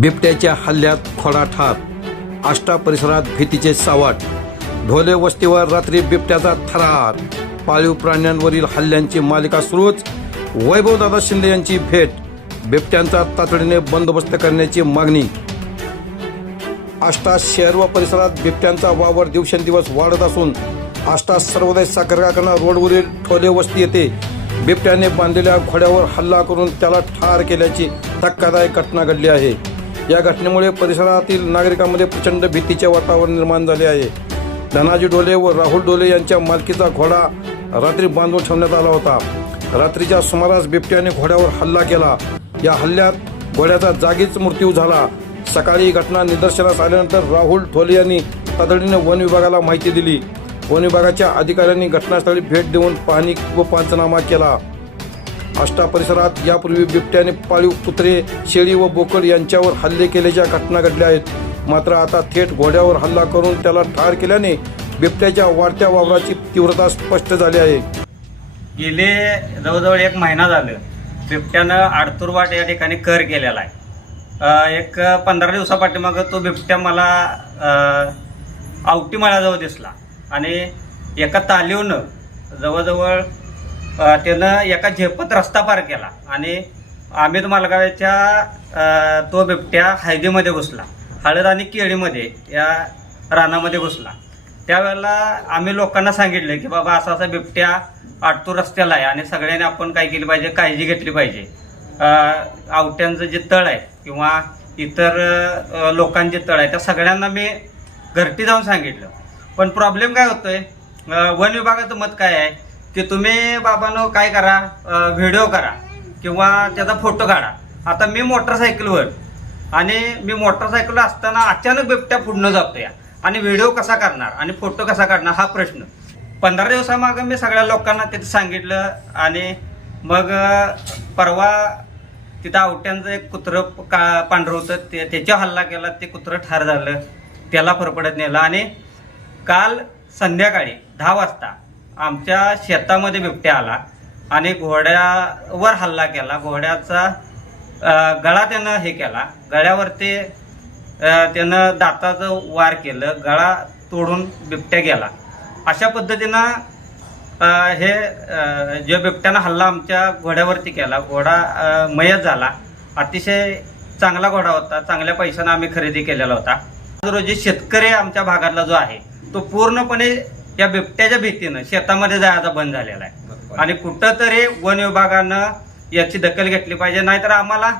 बिबट्याच्या हल्ल्यात खोडा ठार, आष्टा परिसरात भीतीचे सावट. ढोले वस्तीवर रात्री बिबट्याचा थरार. पाळीव प्राण्यांवरील हल्ल्यांची मालिका सुरूच. वैभवदादा शिंदे यांची भेट. बिबट्यांचा तातडीने बंदोबस्त करण्याची मागणी. आष्टा शहर व परिसरात बिबट्यांचा वावर दिवसेंदिवस वाढत असून आष्टा सर्वोदय साखर कारखाना रोडवरील ढोले वस्ती येथे बिबट्याने बांधलेल्या घोड्यावर हल्ला करून त्याला ठार केल्याची धक्कादायक घटना घडली आहे. या घटनेमुळे परिसरातील नागरिकांमध्ये प्रचंड भीतीचे वातावरण निर्माण झाले आहे. धनाजी डोले व राहुल डोले यांच्या मालकीचा घोडा रात्री बांधून ठेवण्यात आला होता. रात्रीच्या सुमारास बिबट्याने घोड्यावर हल्ला केला. या हल्ल्यात घोड्याचा जागीच मृत्यू झाला. सकाळी ही घटना निदर्शनास आल्यानंतर राहुल डोले यांनी तातडीने वन विभागाला माहिती दिली. वन विभागाच्या अधिकाऱ्यांनी घटनास्थळी भेट देऊन पाहणी व पंचनामा केला. आष्टा परिसरात यापूर्वी बिबट्याने पाळीव कुत्रे, शेळी व बोकड यांच्यावर हल्ले केल्याच्या घटना घडल्या आहेत. मात्र आता थेट घोड्यावर हल्ला करून त्याला ठार केल्याने बिबट्याच्या वाढत्या वावराची तीव्रता स्पष्ट झाली आहे. गेले जवळजवळ 1 महिना झालं बिबट्यानं आडतुरवाट या ठिकाणी कर केलेला आहे. एक 15 दिवसापाठीमागं तो बिबट्या मला आवटी मळ्याजवळ दिसला आणि एका तालीवनं जवळजवळ त्यानं एका झेपत रस्ता पार केला आणि अमित मालगावच्या तो बिबट्या हैदीमध्ये घुसला. हळद आणि केळीमध्ये या रानामध्ये घुसला. त्यावेळेला आम्ही लोकांना सांगितलं की बाबा असा असा बिबट्या आडतूर रस्त्याला आहे आणि सगळ्यांनी आपण काय केली पाहिजे, काळजी घेतली पाहिजे. आवट्यांचं जे तळ आहे किंवा इतर लोकांचे तळ आहे त्या सगळ्यांना मी घरटी जाऊन सांगितलं. पण प्रॉब्लेम काय होतोय, वन विभागाचं मत काय आहे की तुम्ही बाबांनो काय करा, व्हिडिओ करा किंवा त्याचा फोटो काढा. आता मी मोटरसायकलवर आणि मी मोटरसायकलवर असताना अचानक बिबट्या पुढनं जातोय आणि व्हिडिओ कसा करणार आणि फोटो कसा काढणार हा प्रश्न. 15 दिवसामागं मी सगळ्या लोकांना तिथं सांगितलं आणि मग परवा तिथं आवट्यांचं एक कुत्रं पांढरं होतं त्याच्यावर हल्ला केला. ते कुत्रं ठार झालं, त्याला फरफडत नेलं आणि काल संध्याकाळी 10 वाजता आमच्या शेतामध्ये बिबट्या आला आणि घोड्यावर हल्ला केला. घोड्याचा गळा त्यानं हे केला, गळ्यावरती त्यानं दाताचं वार केलं, गळा तोडून बिबट्या गेला. अशा पद्धतीनं हे जे बिबट्यानं हल्ला आमच्या घोड्यावरती केला. घोडा मयत झाला. अतिशय चांगला घोडा होता, चांगल्या पैशानं आम्ही खरेदी केलेला होता. रोजी शेतकरी आमच्या भागातला जो आहे तो पूर्णपणे या बिबट्याच्या भीतीनं शेतामध्ये जायचा बंद झालेला आहे आणि कुठंतरी वन विभागानं याची दखल घेतली पाहिजे. नाहीतर आम्हाला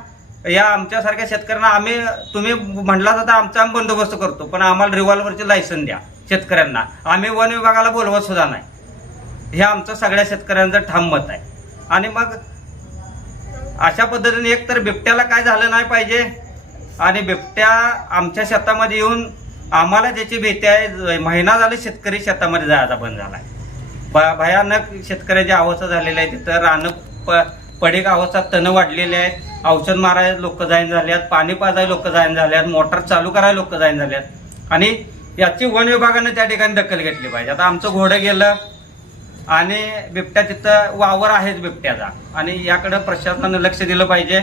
या आमच्यासारख्या शेतकऱ्यांना तुम्ही म्हटला तर आमचा बंदोबस्त करतो, पण आम्हाला रिव्हॉल्वरचे लायसन द्या शेतकऱ्यांना. आम्ही वन विभागाला बोलवत सुद्धा नाही. हे आमचं सगळ्या शेतकऱ्यांचं ठाम मत आहे. आणि मग अशा पद्धतीने एक तर बिबट्याला काय झालं नाही पाहिजे आणि बिबट्या आमच्या शेतामध्ये येऊन आम्हाला त्याची भीती आहे. महिना झाले शेतकरी शेतामध्ये जायचा बंद झाला आहे. भयानक शेतकऱ्याची अवस्था झालेली आहे. तिथं रानं पडीक अवस्था, तणं वाढलेले आहेत. औषध मारायला लोक जाईन झाले आहेत, पाणी पाजायला लोक जाईन झाले आहेत, मोटर चालू करायला लोक जाईन झाले आहेत आणि याची वन विभागाने त्या ठिकाणी दखल घेतली पाहिजे. आता आमचं घोडं गेलं आणि बिबट्या तिथं वावर आहेच बिबट्याचा आणि याकडे प्रशासनानं लक्ष दिलं पाहिजे.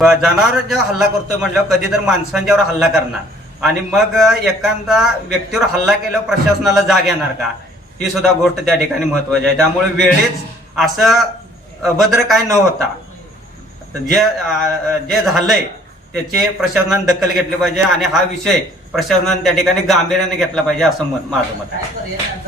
जनावर जेव्हा हल्ला करतोय म्हटल्यावर कधी तर माणसांच्यावर हल्ला करणार आणि मग एखादा व्यक्तीवर हल्ला केल्यावर प्रशासनाला जाग येणार का, ही सुद्धा गोष्ट त्या ठिकाणी महत्वाची आहे. त्यामुळे वेळेच असं अभद्र काय न होता जे झालंय त्याचे प्रशासनाने दखल घेतली पाहिजे आणि हा विषय प्रशासनाने त्या ठिकाणी गांभीर्याने घेतला पाहिजे असं माझं मत आहे.